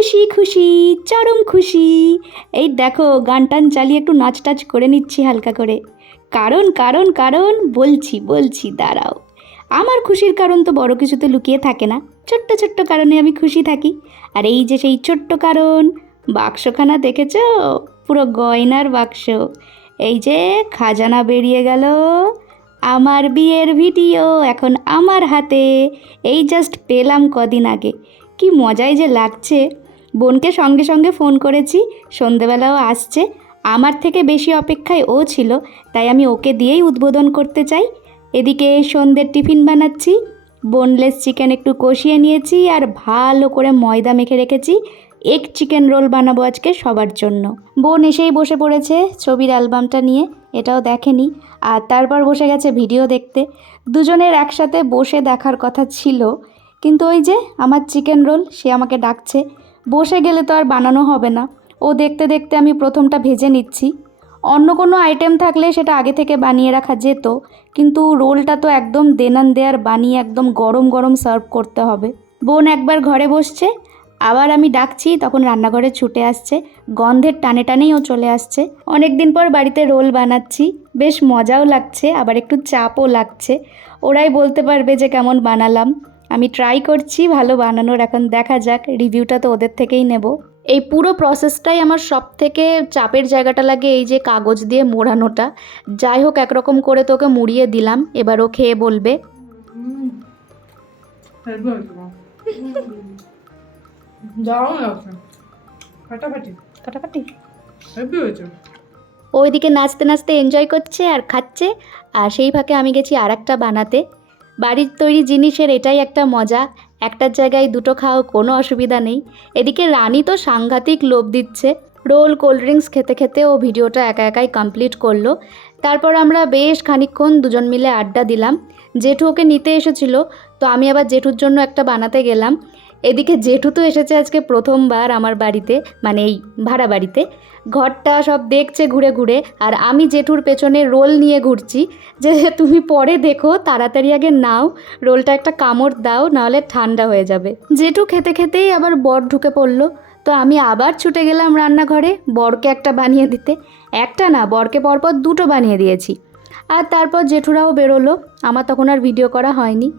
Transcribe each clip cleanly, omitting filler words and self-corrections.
খুশি খুশি, চরম খুশি। এই দেখো গান টান চালিয়ে একটু নাচ টাচ করে নিচ্ছি হালকা করে। কারণ কারণ কারণ বলছি বলছি দাঁড়াও। আমার খুশির কারণ তো বড় কিছুতে লুকিয়ে থাকে না, ছোট্ট ছোট্ট কারণে আমি খুশি থাকি। আর এই যে সেই ছোট্ট কারণ, বাক্সখানা দেখেছো? পুরো গয়নার বাক্স। এই যে খাজানা বেরিয়ে গেল। আমার বিয়ের ভিডিও এখন আমার হাতে, এই জাস্ট পেলাম কদিন আগে। কি মজাই যে লাগছে। বোনকে সঙ্গে সঙ্গে ফোন করেছি, সন্ধেবেলাও আসছে। আমার থেকে বেশি অপেক্ষায় ও ছিল, তাই আমি ওকে দিয়েই উদ্বোধন করতে চাই। এদিকে সন্ধ্যের টিফিন বানাচ্ছি। বোনলেস চিকেন একটু কষিয়ে নিয়েছি আর ভালো করে ময়দা মেখে রেখেছি। এগ চিকেন রোল বানাবো আজকে সবার জন্য। বোন এসেই বসে পড়েছে ছবির অ্যালবামটা নিয়ে, এটাও দেখেনি। আর তারপর বসে গেছে ভিডিও দেখতে। দুজনের একসাথে বসে দেখার কথা ছিল, কিন্তু ওই যে আমার চিকেন রোল, সে আমাকে ডাকছে। বসে গেলে তো আর বানানো হবে না। ও দেখতে দেখতে আমি প্রথমটা ভেজে নিচ্ছি। অন্য কোনো আইটেম থাকলে সেটা আগে থেকে বানিয়ে রাখা যেত, কিন্তু রোলটা তো একদম দেনান দেয়ার বানিয়ে একদম গরম গরম সার্ভ করতে হবে। বোন একবার ঘরে বসছে, আবার আমি ডাকছি তখন রান্নাঘরে ছুটে আসছে। গন্ধের টানে টানেই ও চলে আসছে। অনেক দিন পর বাড়িতে রোল বানাচ্ছি, বেশ মজাও লাগছে, আবার একটু চাপও লাগছে। ওরাই বলতে পারবে যে কেমন বানালাম। আমি ট্রাই করছি ভালো বানানোর, এখন দেখা যাক। রিভিউটা তো ওদের থেকেই নেব। এই পুরো প্রসেসটাই আমার সব থেকে চাপের জায়গাটা লাগে, এই যে কাগজ দিয়ে মোড়ানোটা। যাই হোক, একরকম করে তোকে মুড়িয়ে দিলাম, এবার ও খেয়ে বলবে। ফাটাফাটি। ওইদিকে নাচতে নাচতে এনজয় করছে আর খাচ্ছে, আর সেই ফাঁকে আমি গেছি আর একটা বানাতে। বাড়ির তৈরি জিনিসের এটাই একটা মজা, একটার জায়গায় দুটো খাও, কোনো অসুবিধা নেই। এদিকে রানী তো সাংঘাতিক লোভ দিচ্ছে। রোল কোল্ড ড্রিঙ্কস খেতে খেতে ও ভিডিওটা একা একাই কমপ্লিট করলো। তারপর আমরা বেশ খানিকক্ষণ দুজন মিলে আড্ডা দিলাম। জেঠু ওকে নিতে এসেছিল, তো আমি আবার জেঠুর জন্য একটা বানাতে গেলাম। এদিকে জেঠু তো এসেছে আজকে প্রথমবার আমার বাড়িতে, মানে এই ভাড়া বাড়িতে। ঘরটা সব দেখছে ঘুরে ঘুরে, আর আমি জেঠুর পেছনে রোল নিয়ে ঘুরছি যে তুমি পরে দেখো, তাড়াতাড়ি আগে নাও, রোলটা একটা কামড় দাও, নাহলে ঠান্ডা হয়ে যাবে। জেঠু খেতে খেতেই আবার বর ঢুকে পড়লো, তো আমি আবার ছুটে গেলাম রান্নাঘরে বরকে একটা বানিয়ে দিতে। একটা না, বরকে পরপর দুটো বানিয়ে দিয়েছি। আর তারপর জেঠুরাও বেরোলো, আমার তখন আর ভিডিও করা হয়নি।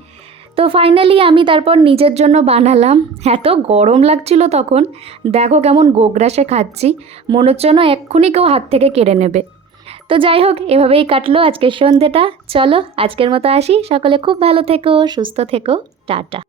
তো ফাইনালি আমি তারপর নিজের জন্য বানালাম। এত গরম লাগছিল তখন, দেখো কেমন গোগ্রাসে খাচ্ছি, মনে হচ্ছে না এক্ষুনি কেউ হাত থেকে কেড়ে নেবে। তো যাই হোক, এভাবেই কাটলো আজকের সন্ধ্যেটা। চলো আজকের মতো আসি, সকলে খুব ভালো থেকো, সুস্থ থেকো, টাটা।